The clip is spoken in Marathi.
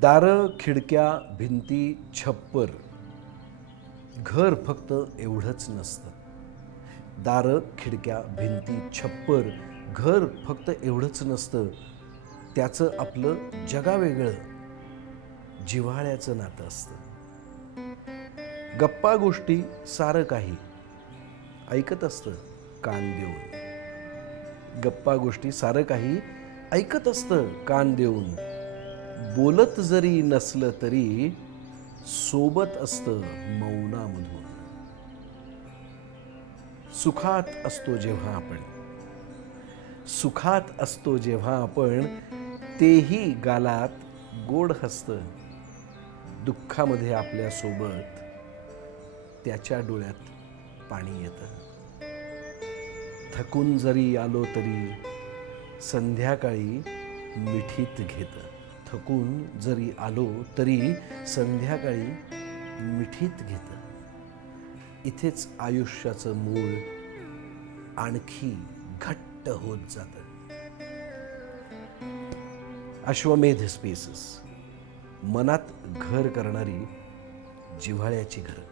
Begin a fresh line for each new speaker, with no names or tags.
दारं खिडक्या भिंती छप्पर. घर फक्त एवढंच नसतं. दारं खिडक्या भिंती छप्पर घर फक्त एवढंच नसतं. त्याचं आपलं जगावेगळं. जिव्हाळ्याचं नातं असतं. गप्पा गोष्टी सारं काही. ऐकत असतं कान देऊन. गप्पा गोष्टी सारं काही ऐकत असतं कान देऊन. बोलत जरी नसलं तरी सोबत असतं मौनामधून. सुखात असतो जेव्हा आपण. सुखात असतो जेव्हा आपण तेही गालात गोड हसतं. दुःखामध्ये आपल्यासोबत त्याच्या डोळ्यात पाणी येतं. थकून जरी आलो तरी संध्याकाळी मिठीत घेतं. थकून जरी आलो तरी संध्याकाळी मिठीत घेतं. इथेच आयुष्याचं मूळ आणखी घट्ट होत जातं. अश्वमेध स्पेसेस. मनात घर करणारी जिव्हाळ्याची घरं.